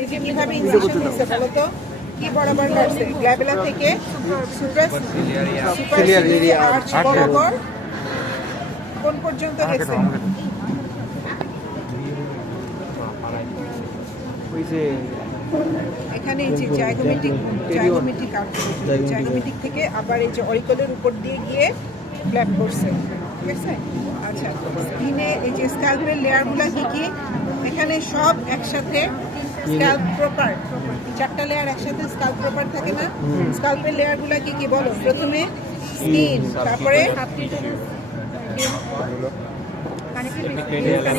এই যে কিভাবে ইনসিশন হচ্ছে বলো তো, কি বরাবর কাটছে গ্ল্যাবেলা থেকে সুপারসিলিয়ারি আর্চ বরাবর কোন পর্যন্ত গেছে? ওই যে এখানে এই যে জাইগোমেটিক আর্চ, জাইগোমেটিক থেকে আবার এই যে অরিকলের উপর দিয়ে গিয়ে ফ্ল্যাপ করছে, ঠিক আছে? আচ্ছা, স্কিনে এই যে স্ক্যাল্পের লেয়ারগুলো কি কি? এখানে সব একসাথে স্ক্যাল্প প্রপার, চারটা লেয়ার একসাথে স্ক্যাল্প প্রপার থাকে না? স্ক্যাল্পের লেয়ারগুলো কি কি বলো? প্রথমে স্কিন, তারপরে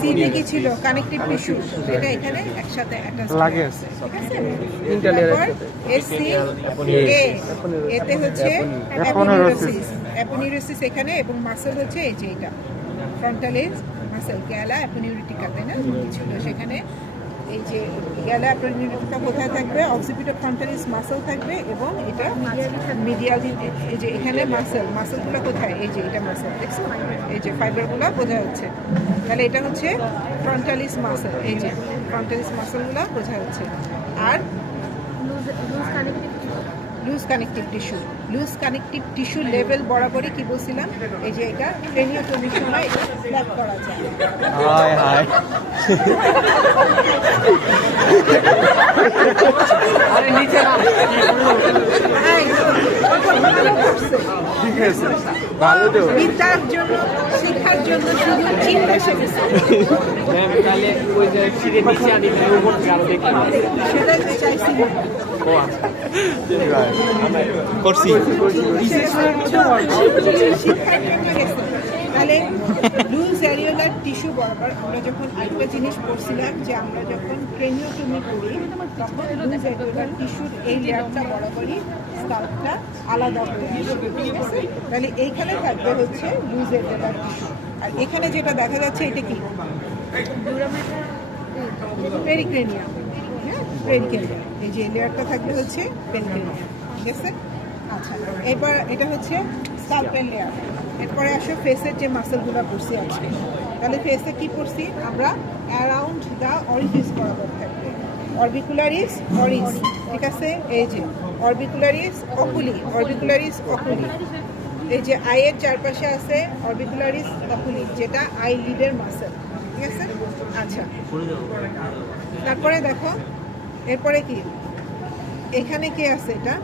সিতে কি ছিল? কানেকটিভ টিস্যু, এটা এখানে একসাথে অ্যাটাচ লাগে আছে তিনটা লেয়ার একসাথে। এসি এ এতে হচ্ছে অ্যাপোনিউরোসিস, অ্যাপোনিউরোসিস এখানে, এবং মাসল হচ্ছে এই যে এটা ফ্রন্টালিস মাসল, গ্যালা অ্যাপোনিউরিটিকা, তাই না? ছিল সেখানে এই যে গ্যালা অ্যাপোনিউরিটিকা কোথায় থাকবে? অক্সিপিটো ফ্রন্টালিস মাসল থাকবে, এবং এটা মিডিয়াল, এই যে এখানে মাসলগুলো কোথায়? এই যে এটা মাসল, দেখছো? এই যে ফাইবারগুলো বোঝা যাচ্ছে, তাহলে এটা হচ্ছে ফ্রন্টালিস মাসল, এই যে ফ্রন্টালিস মাসলগুলো বোঝা যাচ্ছে। আর loose connective tissue, loose connective tissue level বরাবরই কি বলছিলাম? এই যে এটা ক্রেনিওটমির সময় এটা ফ্ল্যাপ করা যায়। হাই হাই আরে নিচে না, ঠিক আছে ভালো তো বিদ্যার জন্য, শিক্ষার জন্য শুধু চিন্তা এসে গেছে, তাহলে ওই যে সিঁড়ি নিচে আনি উপর থেকে আরো দেখলাম সেটাই তো চাইছি। ও আচ্ছা করছি শিক্ষার জন্য গেছে। তাহলে লুজ অ্যারিওলার টিস্যু বরাবর আমরা যখন আরেকটা জিনিস পড়ছিলাম যে আমরা যখন ক্রেনিওটমি করি তখন লুজ অ্যারিওলার টিস্যুর এই লেয়ারটা বরাবরই স্কাল্পটা আলাদা হয়ে আসে, ঠিক আছে? তাহলে এইখানে থাকবে হচ্ছে লুজ অ্যারিওলার টিস্যু, আর এখানে যেটা দেখা যাচ্ছে এটা কি? পেরিক্রেনিয়াম, হ্যাঁ পেরিক্রেনিয়াম, এই যে লেয়ারটা থাকবে হচ্ছে পেরিক্রেনিয়াম, ঠিক আছে? আচ্ছা, এবার এটা হচ্ছে স্কাল্পের লেয়ার। এরপরে আসো ফেসের যে মাসলগুলো পড়ছি আজকে, তাহলে ফেসে কি পড়ছি আমরা? অ্যারাউন্ড দ্য অরিফিস বরাবর থাকবে অরবিকুলারিস অরিস, ঠিক আছে? এই যে অরবিকুলারিস অকুলি, অরবিকুলারিস অকুলি, এই যে আইয়ের চারপাশে আছে অরবিকুলারিস অকুলি, যেটা আই লিডের মাসল, ঠিক আছে? আচ্ছা, তারপরে দেখো এরপরে কি এখানে কি আছে? এটা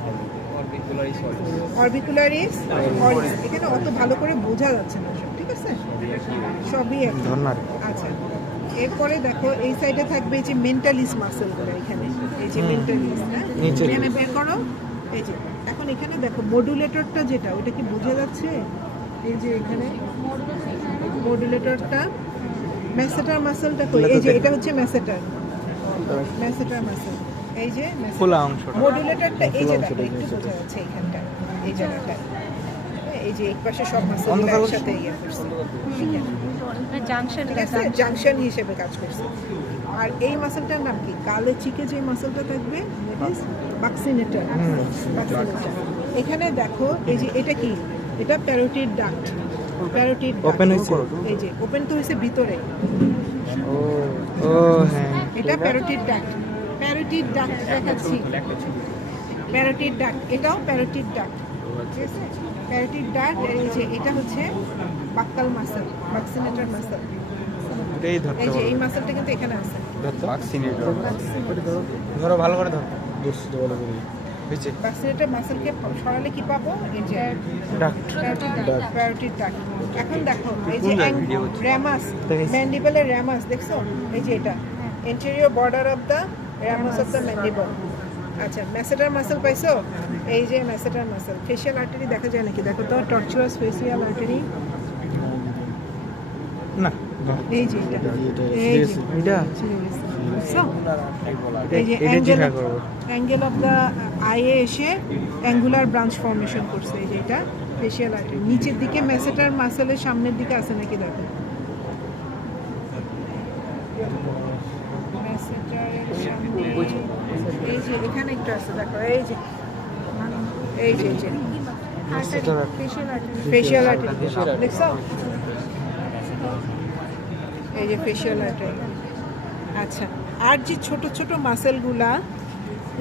অরবিকুলারিস অরিস, এখানে অত ভালো করে বোঝা যাচ্ছে না সব, ঠিক আছে? সবই একদম। আচ্ছা, এরপরে দেখো এই সাইডে থাকবে এই যে মেন্টালিস মাসলগুলো, এখানে এই যে মেন্টালিস, হ্যাঁ এখানে বের করো। এই যে এখন এখানে দেখো মডুলেটরটা যেটা, ওটা কি বোঝা যাচ্ছে? এই যে এখানে মডুলেটরটা, ম্যাসেটার মাসলটা কই? এই যে এটা হচ্ছে ম্যাসেটার মাসল, এই যে খোলা অংশ মডুলেটরটা, এই যে দেখো একটু বোঝা যাচ্ছে এইখানটা, এই জায়গাটা, এই যে এই পাশে সব মাসলগুলো একসাথে ইয়ে করছে, ঠিক আছে? জাংশন হিসেবে কাজ করছে। আর এই মাসলটার নাম কি? গালে চিকে যে মাসলটা থাকবে বাক্সিনেটর, এখানে দেখো এই যে এটা কি? এটা প্যারোটিড ডাক্ট, প্যারোটিড ওপেন হইছে, এই যে ওপেন তো হইছে ভিতরে, ও ও হ্যাঁ এটা প্যারোটিড ডাক্ট, প্যারোটিড ডাক্ট দেখাচ্ছি, প্যারোটিড ডাক্ট, এটাও প্যারোটিড ডাক্ট, ঠিক আছে? প্যারোটিড ডাক্ট, এই যে এটা হচ্ছে বাক্কাল মাসল, বাক্সিনেটর মাসল, এটাই ধরতে এই যে হবে এই মাসলটা কিন্তু এখানে আছে, ধরো ভালো করে ধরো বুঝতে ভালো করে হয়েছে বাক্সিনেটর মাসলকে সরালে কি পাবো? এই যে ডাক্ট প্যারোটিড ডাক্ট। এখন দেখো এই যে র্যামাস, ম্যান্ডিবলের র্যামাস দেখছো? এই যে এটা anterior border of the ramus of the mandible. আচ্ছা, ম্যাসেটার মাসল পাইছো? এই যে ম্যাসেটার মাসল। ফেশিয়াল আর্টারি দেখা যায় নাকি? দেখো তো, টর্চুয়াস ফেশিয়াল আর্টারি, না এই যে এটা, এই যে এটা বুঝছো? এই যে অ্যাঙ্গেল অফ দ্য আইয়ে এসে অ্যাঙ্গুলার ব্রাঞ্চ ফর্মেশন করছে, এই যে এটা ফেশিয়াল আর্টারি। নিচের দিকে ম্যাসেটার মাসলের সামনের দিকে আছে নাকি দেখো, ম্যাসেটারের সামনে এই যে এখানে একটু আছে দেখো, এই যে এই যে ফেশিয়াল আর্টারি দেখছো? এই যে ফেশিয়াল আর্টারি। আচ্ছা, আর যে ছোট ছোট মাসেলগুলা,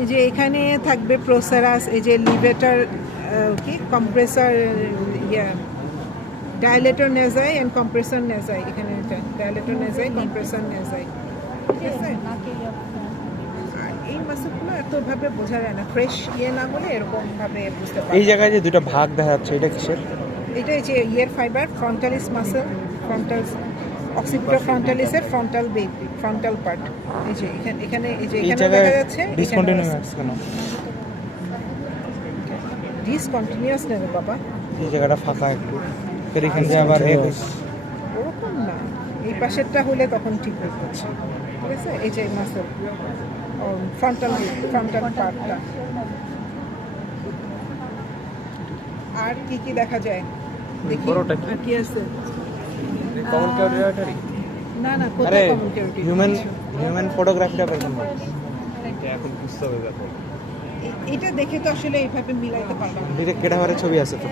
এই যে এখানে থাকবে প্রোসেরাস, এই যে লিভেটার কি কম্প্রেসর, ডায়ালেটর নেজাই অ্যান্ড কম্প্রেসর নেজাই, এখানে ডায়ালেটর নেজাই কম্প্রেসর নেজাই, ঠিক আছে। আর এই মাসেলগুলো এতভাবে বোঝা যায় না, ফ্রেশ না হলে এরকম ভাবে বুঝতে পারবে। এই জায়গায় যে দুটো ভাগ দেখা যাচ্ছে এটা কিসের? এটা এই যে ইয়ের fibre, frontalis muscle, frontal occipital ফ্রন্টালিসের ফ্রন্টাল বেস, ফ্রন্টাল পার্ট। এই যে এখানে এই যে এই এখানে জায়গায় দেখা যাচ্ছে ডিসকন্টিনিউয়াস কেন? ডিসকন্টিনিউয়াস নেবে বাবা, এই জায়গাটা ফাঁকা একটু, ফের এখান থেকে আবার ওরকম না, এই পাশেরটা হলে তখন ঠিক হয়ে যাচ্ছে, ঠিক আছে। এই যে মাসেল ফ্রন্টাল পার্টটা। আর কি কি দেখা যায় দেখি, বড়টা কি? আর কি আছে? কমন ক্যারিয়ারি না না, আরে কোথায় কমিউনিটি? হিউম্যান ফটোগ্রাফিটা কেমন? এখন বুঝতে হবে ব্যাপার। এটা দেখে তো আসলে এইভাবে মিলাইতে পারলাম না। এটা কেডাভারের ছবি আছে তো?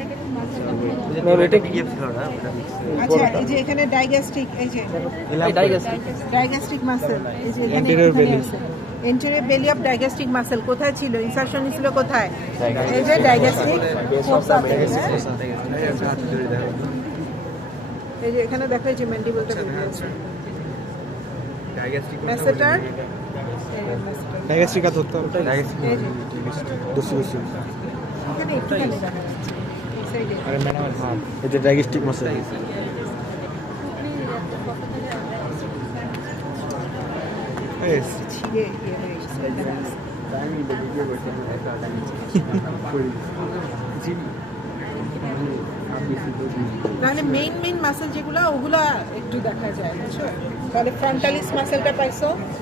এটা কি আচ্ছা, এই যে এখানে ডাইগ্যাস্ট্রিক, এই যে ডাইগ্যাস্ট্রিক মাসেল, এই যে এখানে Anterior belly। Anterior belly of digastric muscle কোথায় ছিল? ইনসারশন ছিল কোথায়? এই যে ডাইগ্যাস্ট্রিক ফোসা, এই যে এখানে দেখো, এই যে ম্যান্ডিবলটা বেরিয়ে আছে, ম্যাসেটার, ডায়াগ্যাস্ট্রিকা ধরতে হবে। এই যে বুঝছি বুঝছি। এখানে একটুখানি দেখা যাচ্ছে এই সাইডে। আরে ম্যাডাম হাত, এই যে ডায়াগ্যাস্ট্রিক মাসেল। ছিঁড়ে ইয়ে হয়ে এসেছে, দেখা যাচ্ছে। তাহলে মেইন মাসেল যেগুলো, ওগুলা একটু দেখা যায়, বুঝছো? তাহলে ফ্রন্টালিস মাসেলটা পাইছো,